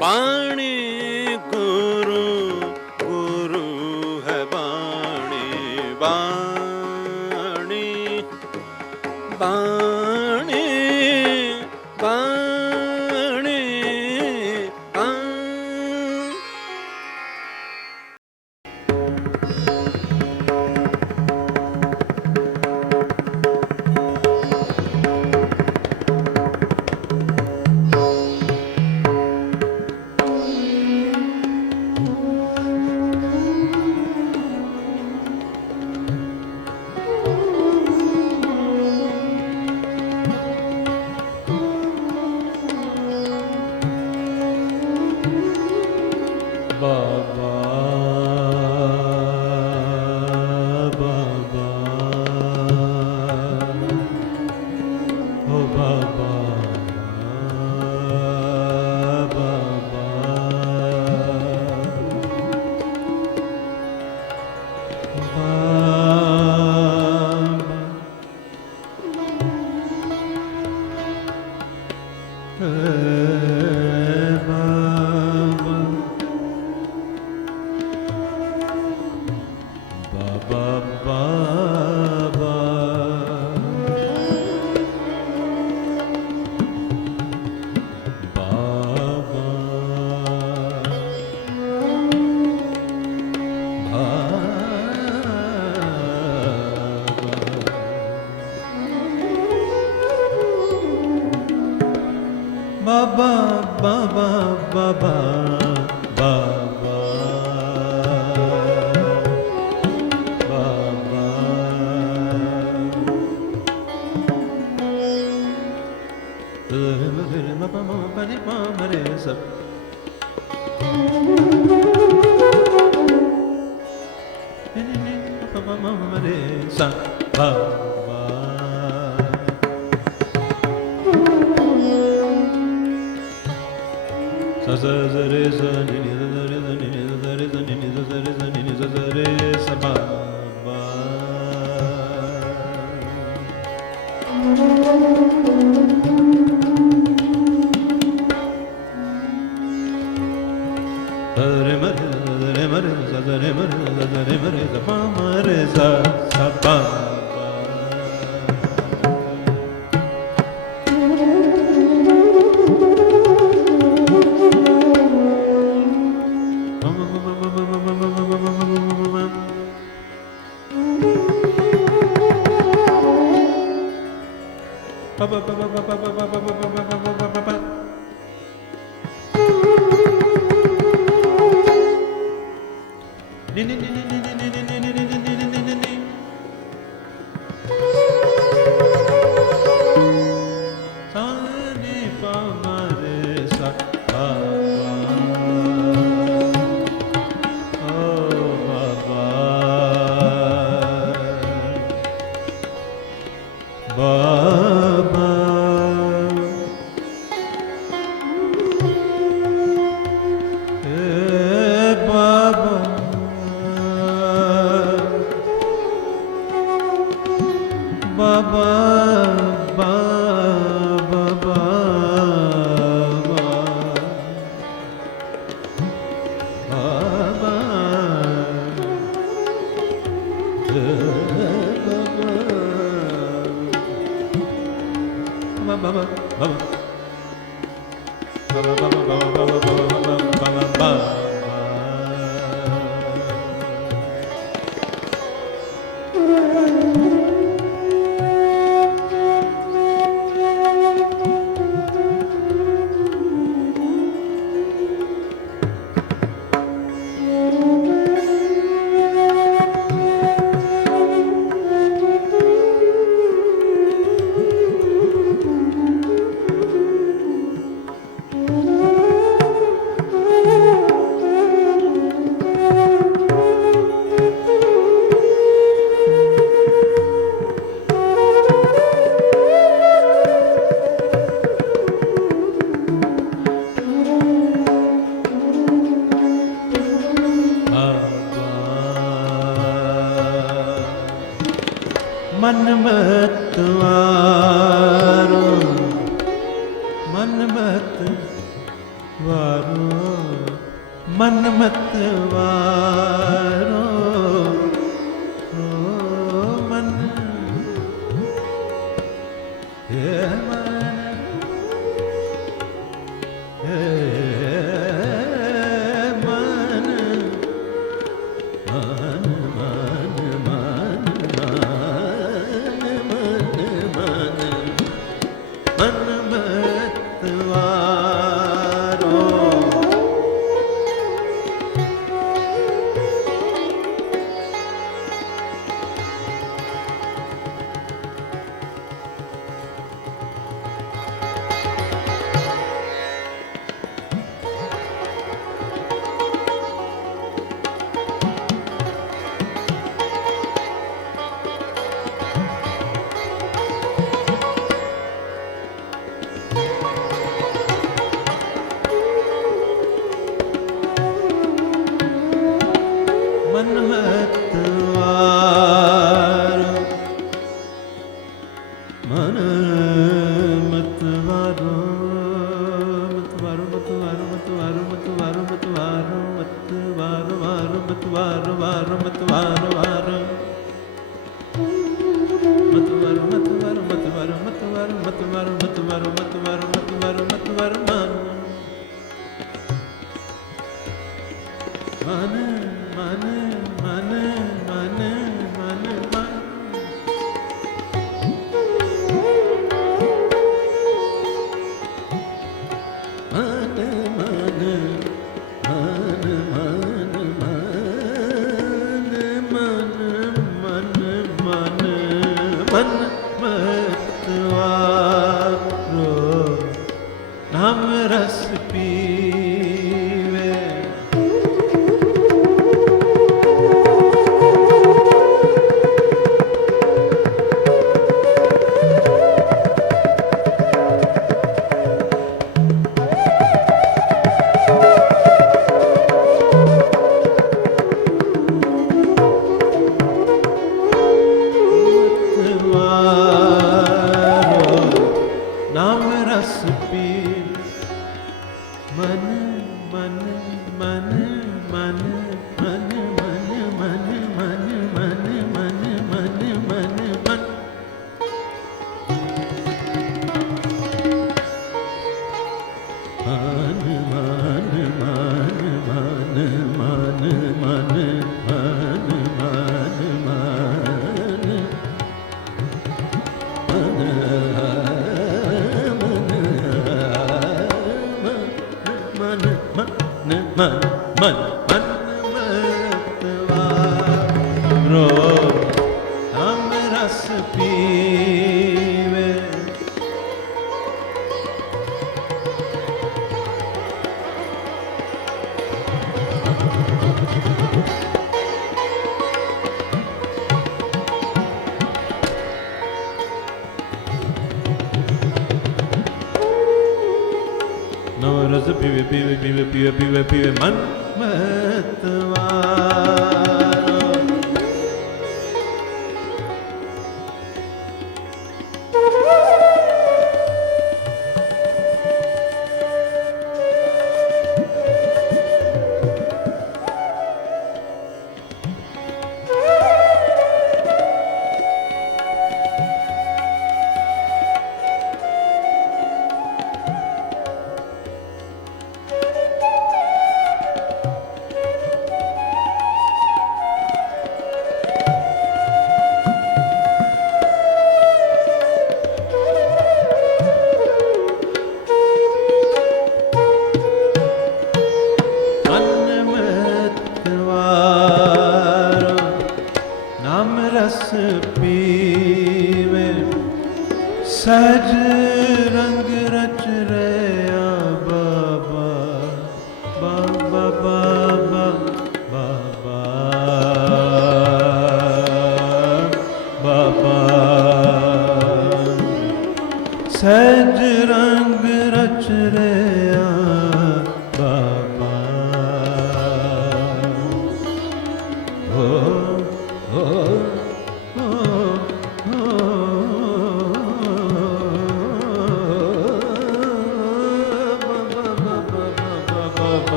बाणी गुरु गुरु है बाणी बाणी बाणी बाणी वारो मन मत वारो ओ मन हे मन हे मन मन मन मन मन मन मन मत वारो मन मत वारो मन मत वारो मत वारो मत वारो मत वारो मत वारो मत वारो मत वारो वारो मत वारो वारो मत वारो वारो मत वारो मत वारो मत वारो मत वारो मत वारो मत वारो मत वारो मत वारो मत वारो मन मन मन मन मन मन मन मन मन मन मन मन मन मन मत वारो नाम रस पीवे नाम रस पी मन मन मन मन मन मन मन मन मन मन मन मन मन मान मान मान मान मान मान मान मान मान मन मन मन मत वारो हम रस पीवे नव रस पीवे पीवे पीवे पीवे पीवे पीवे मन मत वारो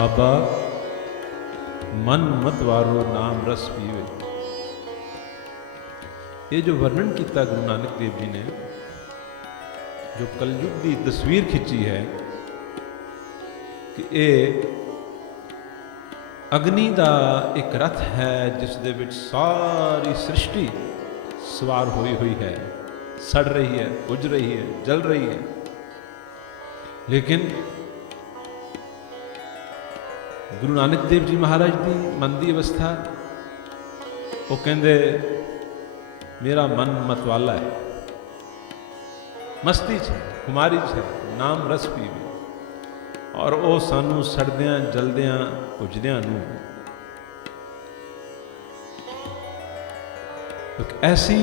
बाबा मन मत वारो नाम रस पीवे। ये जो वर्णन किया गुरु नानक देव जी ने, जो कलयुग की तस्वीर खिंची है कि ये अग्नि का एक रथ है जिस दे विच सारी सृष्टि सवार हुई है, सड़ रही है, बुझ रही है, जल रही है। लेकिन गुरु नानक देव जी महाराज की मन की अवस्था, वो कहते मेरा मन मतवाला है, मस्ती है, खुमारी है, नाम रस पीवे। और वो सानू सड़द्या जलद्या भुजद्या ऐसी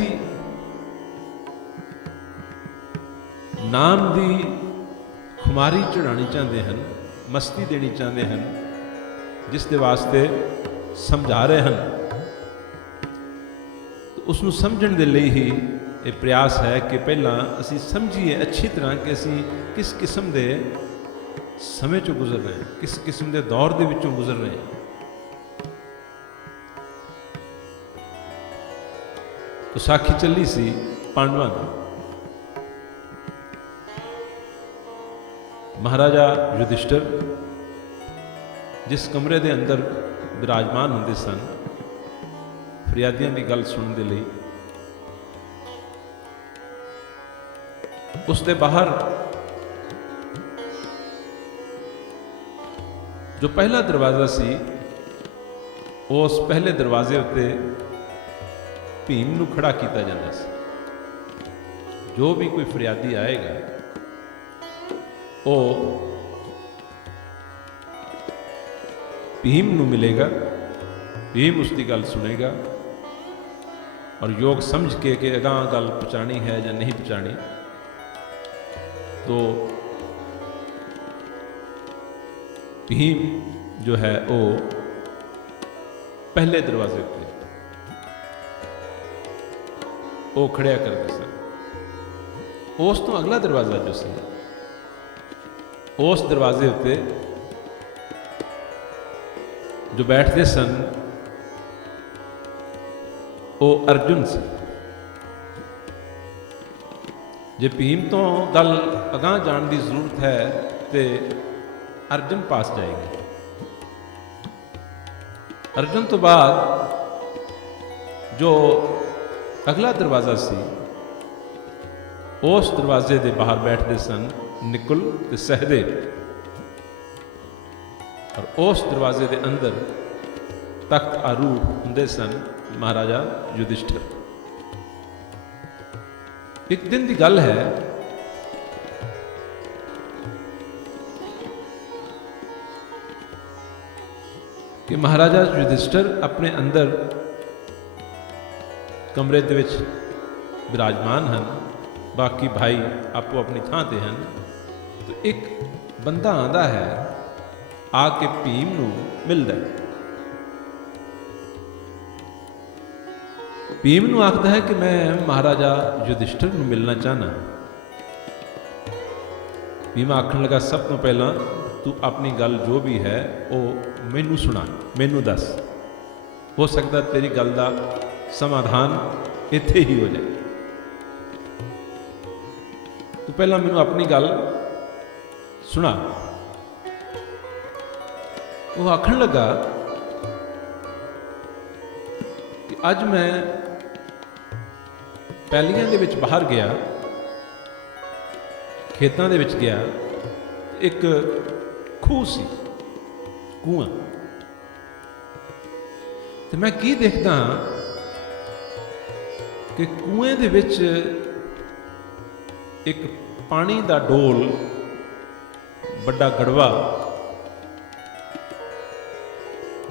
नाम की खुमारी चढ़ानी चाहते हैं, मस्ती देनी चाहते हैं, जिस दे वास्ते समझा रहे हैं। तो उसनू समझण दे लई ही ये प्रयास है कि पहला असी समझिए अच्छी तरह कि असी किस किस्म के समय चो गुजर रहे हैं, किस किस्म के दौर के विचों गुजर रहे हैं। तो साखी चली सी पांडवां दी। महाराजा युधिष्ठिर जिस कमरे के अंदर विराजमान होंदे सन फरियादियों की गल सुनने के लिए, उसके बाहर जो पहला दरवाज़ा सी, उस पहले दरवाजे उत्ते भीम नूं खड़ा किया जाता सी। जो भी कोई फरियादी आएगा वो भीम नूं मिलेगा, भीम उसकी गल सुनेगा और योग समझ के कि अगां गल पहुँचानी है या नहीं पहुँचानी, तो भीम जो है वो पहले दरवाजे पर वो खड़िया करते सन। उस तो अगला दरवाज़ा जो सी, उस दरवाजे उत्ते जो बैठते सन वो अर्जुन से। जे भीम तो गल अगां जाने की जरूरत है तो अर्जुन पास जाएगी। अर्जुन तो बाद जो अगला दरवाज़ा सी, उस दरवाजे के बाहर बैठते सन निकुल ते सहदेव, और उस दरवाजे के अंदर तख्त आरूढ़ होंदे सन महाराजा युधिष्ठिर। एक दिन की गल है कि महाराजा युधिष्ठिर अपने अंदर कमरे दे विच विराजमान हैं, बाकी भाई आपो अपनी थां ते हैं। तो एक बंदा आंदा है, आके भीम नूं मिलदा है। भीम नूं आखदा है कि मैं महाराजा युधिष्ठिर नूं मिलना चाहना। भीम आखण लगा सब तो पहला तू अपनी गल जो भी है वो मैनू सुना, मैनू दस, हो सकता तेरी गल का समाधान इत्थे ही हो जाए। तू पहला मैनू अपनी गल सुना। वो आखण लगा कि अज मैं पैलियां दे विच बाहर गया, खेतों दे विच गया, एक खूह सी, कुआं, तो मैं की देखदा कि कुएं दे विच एक पानी दा डोल, बड़ा गड़वा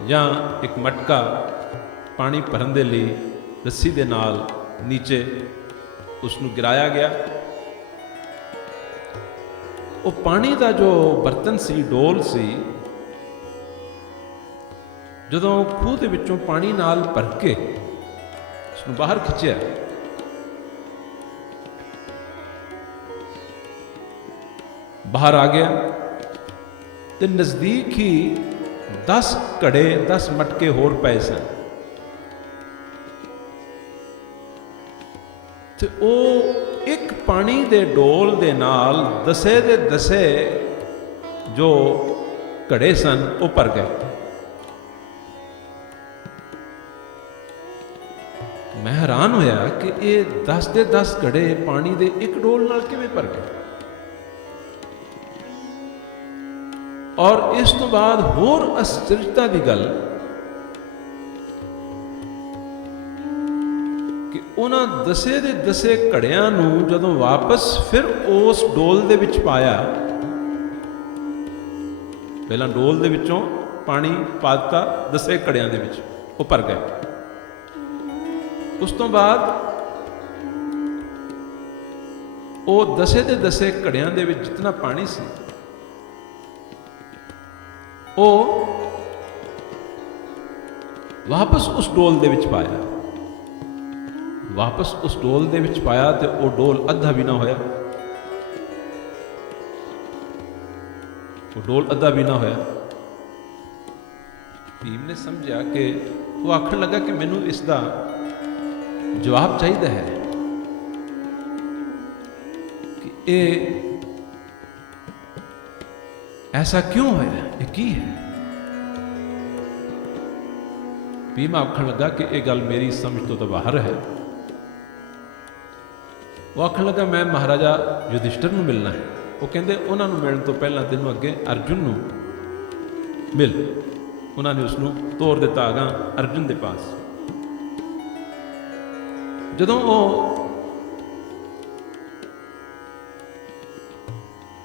या एक मटका पानी भरन दे लई रस्सी दे नाल नीचे उसनूं गिराया गया। वो पानी का जो बर्तन सी, डोल सी, जदों खूह दे विचों पानी नाल भर के उसनूं बाहर खिंचिया, बाहर आ गया तो नज़दीक ही 10 ਘੜੇ 10 ਮਟਕੇ ਹੋਰ ਪਏ ਸਨ ਤੇ ਉਹ ਇੱਕ ਪਾਣੀ ਦੇ ਡੋਲ ਦੇ ਨਾਲ ਦਸੇ ਦੇ ਦਸੇ ਜੋ ਘੜੇ ਸਨ ਉਹ ਭਰ ਗਏ। ਮੈਂ ਹੈਰਾਨ ਹੋਇਆ ਕਿ ਇਹ 10 ਦੇ 10 ਘੜੇ ਪਾਣੀ ਦੇ ਇੱਕ ਡੋਲ ਨਾਲ ਕਿਵੇਂ ਭਰ ਗਏ। ਔਰ ਇਸ ਤੋਂ ਬਾਅਦ ਹੋਰ ਅਚਰਜਤਾ ਦੀ ਗੱਲ ਕਿ ਉਹਨਾਂ ਦਸੇ ਦੇ ਦਸੇ ਘੜਿਆਂ ਨੂੰ ਜਦੋਂ ਵਾਪਸ ਫਿਰ ਉਸ ਡੋਲ ਦੇ ਵਿੱਚ ਪਾਇਆ, ਪਹਿਲਾਂ ਡੋਲ ਦੇ ਵਿੱਚੋਂ ਪਾਣੀ ਪਾ ਦਿੱਤਾ ਦਸੇ ਘੜਿਆਂ ਦੇ ਵਿੱਚ, ਉਹ ਭਰ ਗਏ। ਉਸ ਤੋਂ ਬਾਅਦ ਉਹ ਦਸੇ ਦੇ ਦਸੇ ਘੜਿਆਂ ਦੇ ਵਿੱਚ ਜਿੰਨਾ ਪਾਣੀ ਸੀ ਉਹ ਵਾਪਸ ਉਸ ਡੋਲ ਦੇ ਵਿੱਚ ਪਾਇਆ, ਵਾਪਸ ਉਸ ਡੋਲ ਦੇ ਵਿੱਚ ਪਾਇਆ ਤੇ ਉਹ ਡੋਲ ਅੱਧਾ ਵੀ ਨਾ ਹੋਇਆ, ਉਹ ਡੋਲ ਅੱਧਾ ਵੀ ਨਾ ਹੋਇਆ। ਭੀਮ ਨੇ ਸਮਝਿਆ ਕਿ ਉਹ ਆਖਣ ਲੱਗਾ ਕਿ ਮੈਨੂੰ ਇਸ ਦਾ ਜਵਾਬ ਚਾਹੀਦਾ ਹੈ ਕਿ ਇਹ ऐसा क्यों है, ये की है। भीम आखन लगा कि यह गल मेरी समझ तो बाहर है। वो आखन लगा मैं महाराजा युधिष्ठिर नूं मिलना है। वो कहते उन्होंने मिलने तो पहला तेनों अगे अर्जुन नूं मिल। उन्होंने उसनूं तोर दिता अगा अर्जुन के पास। जदों वो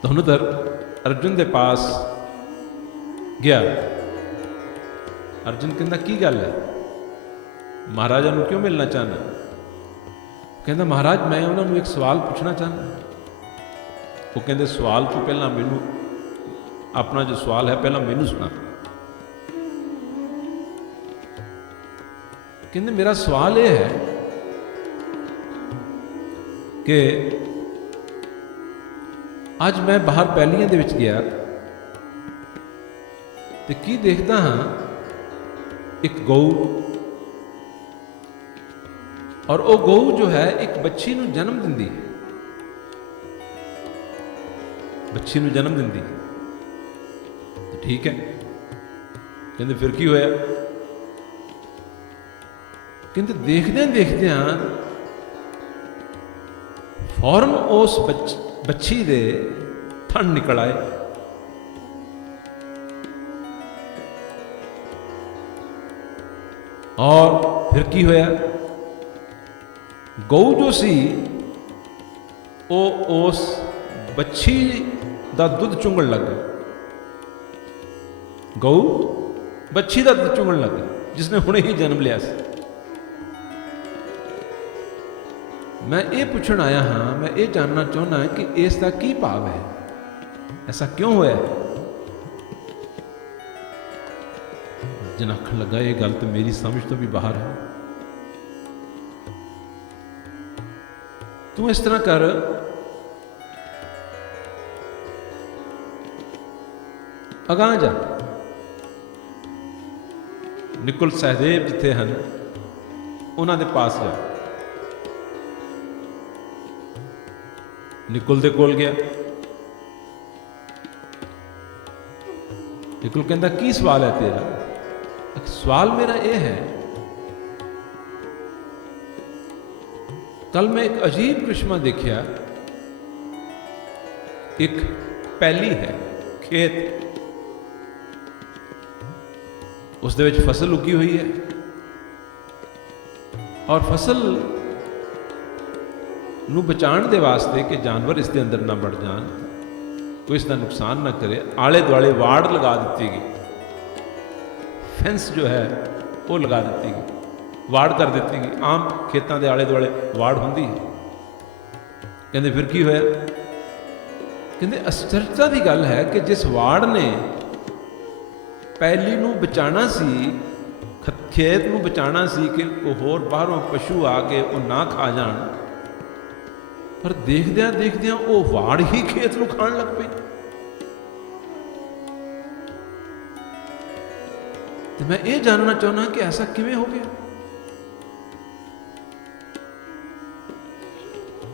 धनुधर अर्जुन के पास गया, अर्जुन कहता की गल है, महाराजा नूं क्यों मिलना चाहना। कहता महाराज मैं उन्होंने एक सवाल पूछना चाहना। वो कहते सवाल तो पहला मैनू अपना जो सवाल है पहला मैनू सुना। कहते मेरा सवाल यह है कि अज मैं बाहर पैलियां दे विच गया तो की देखता हाँ एक गऊ, और वो गऊ जो है एक बच्ची नूं जन्म दिंदी है, बच्ची नूं जन्म दिंदी तो ठीक है। कहते फिर की होया। कहते देखदे देखदे फौरन उस बच्ची दे थन निकल आए। और फिर की होया, गऊ जो सी वो उस बच्ची दा दुध चुंगण लग गई। गऊ बच्ची दा दुध चुंगण लग गई जिसने हुणे ही जन्म लिया सी। मैं ये पूछण आया हाँ, मैं ये जानना चाहना है कि इसका की भाव है, ऐसा क्यों होया। जनाखन लगा ये गल तो मेरी समझ तो भी बाहर है। तू इस तरह कर, अगां जा, निकुल सहदेव जिथे हैं उन्होंने पास जा। निकुल दे कोल गया। निकुल कहता की सवाल है तेरा। सवाल मेरा यह है, कल मैं एक अजीब करिश्मा देखा। एक पैली है, खेत, उस दे विच फसल उगी हुई है और फसल नूं बचाने दे वास्ते कि जानवर इसके अंदर ना बढ़ जान, कोई इसका नुकसान ना करे, आले दुआले वाड़ लगा दी गई। फेंस जो है वो लगा दी गई, वाड़ कर दी गई। आम खेतों के आले दुआले वाड़ होंदी है। कहते फिर की होया। कहते आश्चर्यता की गल है कि जिस वाड़ ने पैली नूं बचाना सी, खेत नूं बचाना सी कि होर बाहरों पशु आके वो ना खा जान, पर देखद्या देखद्या वो वाड़ ही खेत नूं खाण लग पई। तो मैं ये जानना चाहना कि ऐसा किवें हो गया।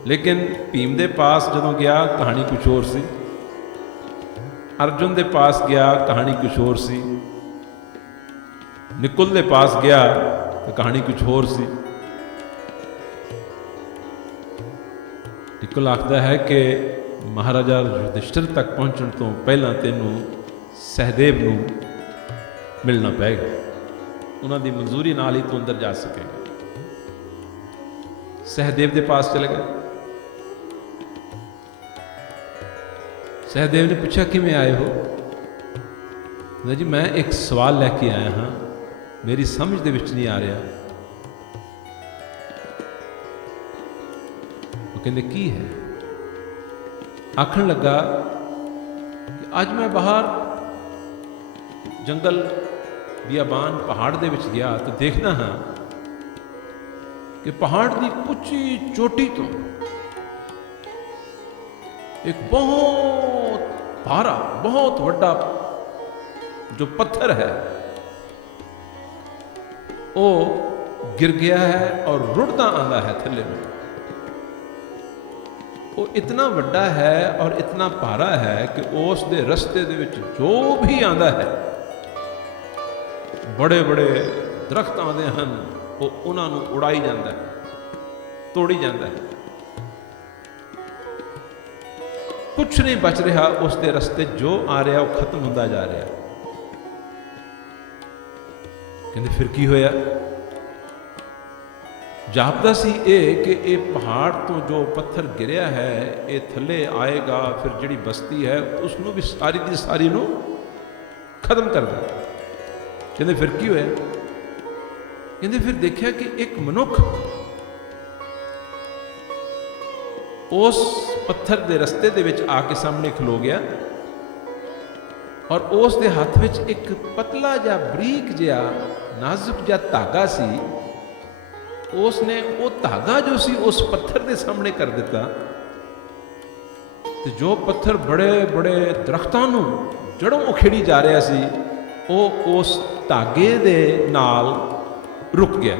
लेकिन भीम दे पास जदों गया कहानी कुछ होर सी, अर्जुन दे पास गया कहानी कुछ होर सी, निकुल दे पास गया तो कहानी कुछ होर सी। निकुल आखदा है कि महाराजा युधिष्ठिर तक पहुंचण तो पहला तेनू सहदेव नू मिलना पेगा, उन्हां दी मंजूरी नाल ही तू अंदर जा सकेगा। सहदेव के पास चले गए। सहदेव ने पूछा किवें आए हो? जी मैं एक सवाल लैके आया हाँ, मेरी समझ दे विच नहीं आ रहा। वो कहते की है? आखन लगा कि अज मैं बाहर जंगल बियाबान पहाड़ दे विच गया तो देखना हाँ कि पहाड़ की उच्ची चोटी तो एक बहुत भारा बहुत वड्डा जो पत्थर है वो गिर गया है और रुड़दा आंदा है थल्ले में। वो इतना वड्डा है और इतना भारा है कि उस दे रस्ते दे विच जो भी आंदा है, बड़े बड़े दरख्त आते हैं, वो उन्होंने उड़ाई जाता है, तोड़ी जाता है, कुछ नहीं बच रहा उस दे रस्ते, जो आ रहा वो खत्म होता जा रहा। कहते फिर की होया? जापदा सी कि ये पहाड़ तो जो पत्थर गिरया है ये थले आएगा, फिर जिहड़ी बस्ती है उसनों भी सारी दी सारी नूं खत्म कर दे। कहते फिर की होया? कहते फिर देखा कि एक मनुख उस पत्थर के रस्ते दे विच आके सामने खलो गया और उस दे हाथ विच एक पतला जा बरीक जिहा नाजुक जिहा धागा सी। उसने वो धागा जो सी उस पत्थर के सामने कर दिता, तो जो पत्थर बड़े बड़े दरख्तां नूं जड़ों उखेड़ी जा रहा सी, वो उस धागे दे नाल रुक गया।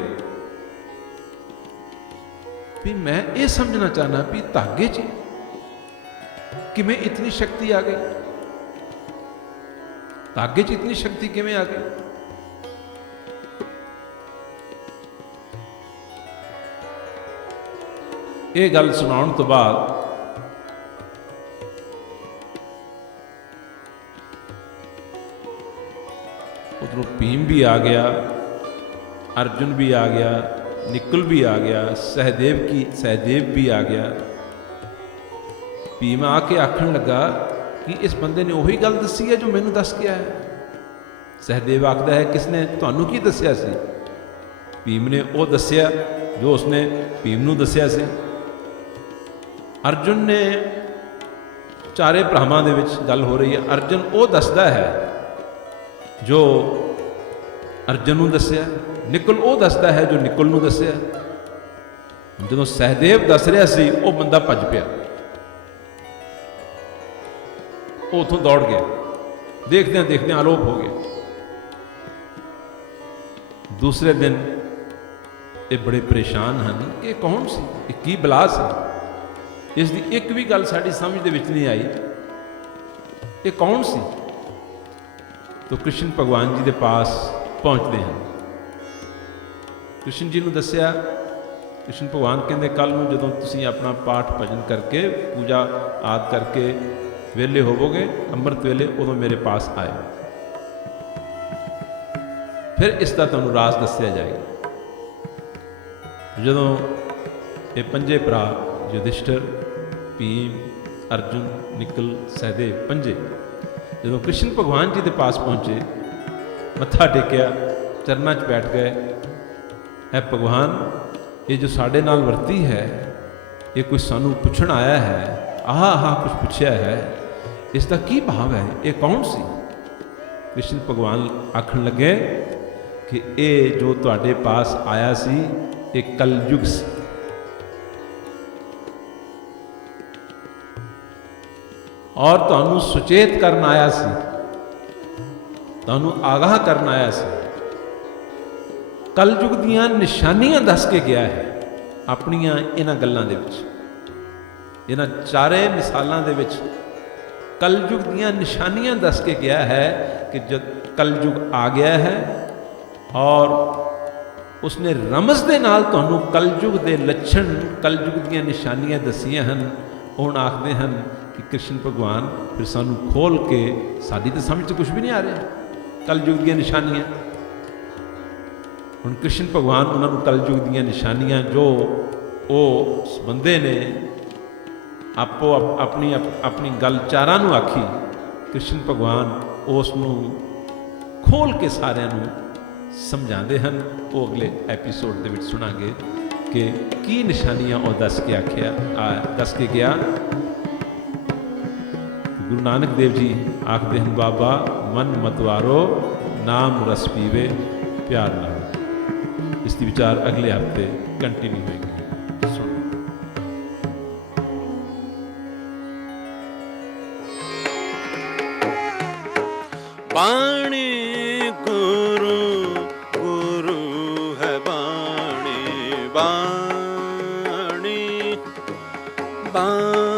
भी मैं ये समझना चाहना भी धागे च किमें इतनी शक्ति आ गई, धागे च इतनी शक्ति किमें आ गई? ये गल सुनाउण तो बाद उधरों भीम भी आ गया, अर्जुन भी आ गया, निकुल भी आ गया, सहदेव भी आ गया। भीम आके आखन लगा कि इस बंदे ने वही गल दसी है जो मैनू दस गया है। सहदेव आखदा है किसने तुहानू की दसिया सी? भीम ने वो दसिया जो उसने भीम नू दसिया सी। अर्जुन ने चारे भरावां दे विच गल हो रही है, अर्जुन वो दसदा है जो अर्जुन नू दसिया, निकुल वो दसदा है जो निकुल नू दसिया। जदों सहदेव दस रहा सी वो बंदा भज पिया, वो उथों दौड़ गया, देखदे देखदे आलोप हो गया। दूसरे दिन ये बड़े परेशान हैं कि कौन सी, ये की बला सी, इसकी एक भी गल साड़ी समझ दे विच नहीं आई, ये कौन सी? तो कृष्ण भगवान जी के पास पहुँचते हैं। कृष्ण जी ने दसिया, कृष्ण भगवान कहते कल नूं जदों तुसीं अपना पाठ भजन करके पूजा आदि करके वेले होवोगे अमृत वेले, उदों मेरे पास आए, फिर इसका तुहानूं राज दसिया जाएगा। जदों ये पंजे भरा युधिष्ठिर, भीम, अर्जुन, निकुल, सहदेव पंजे जदों कृष्ण भगवान जी के पास पहुँचे, मत्था टेकिया, चरनां 'च बैठ गए। है भगवान, ये जो साढ़े नाल वर्ती है, ये कोई सानू पुछण आया है, आह कुछ पूछया है, इसका की भाव है, ये कौन सी? कृष्ण भगवान आखन लगे कि ये जो तुहाडे पास आया सी ये कलयुग सी। और तुहानू सुचेत करन आया सी, तुहानू आगाह करन आया सी कलयुग दीआं निशानियां दस के गया है अपनियां इन्हां गल्लां दे विच। इन्हां चारे मिसालां दे विच कलयुग दीआं निशानियां दस के गया है कि जब कलयुग आ गया है और उसने रमज दे नाल तुहानूं कलयुग दे लक्षण कलयुग दीआं निशानियां दसियां हन। हुण आखदे हन कि कृष्ण भगवान फिर सानूं खोल के, साडी तो समझ कुछ भी नहीं आ रहा कलयुग दीआं निशानियां। हुण कृष्ण भगवान उन्होंने कलयुग दीआं निशानियां जो उस बंदे ने आपो अपनी अपनी गल चारां नूं आखी, कृष्ण भगवान उसनूं खोल के सारिਆਂ ਨੂੰ समझाते हैं। वो अगले एपीसोड के सुनांगे कि की निशानियां वो दस के आख्या दस के गया। गुरु नानक देव जी आखते हैं बाबा मन मतवारो नाम रस पीवे प्यार नाल। इसकी विचार अगले हफ्ते कंटिन्यू होएगी। बाणी गुरु गुरु है बाणी बाणी बाणी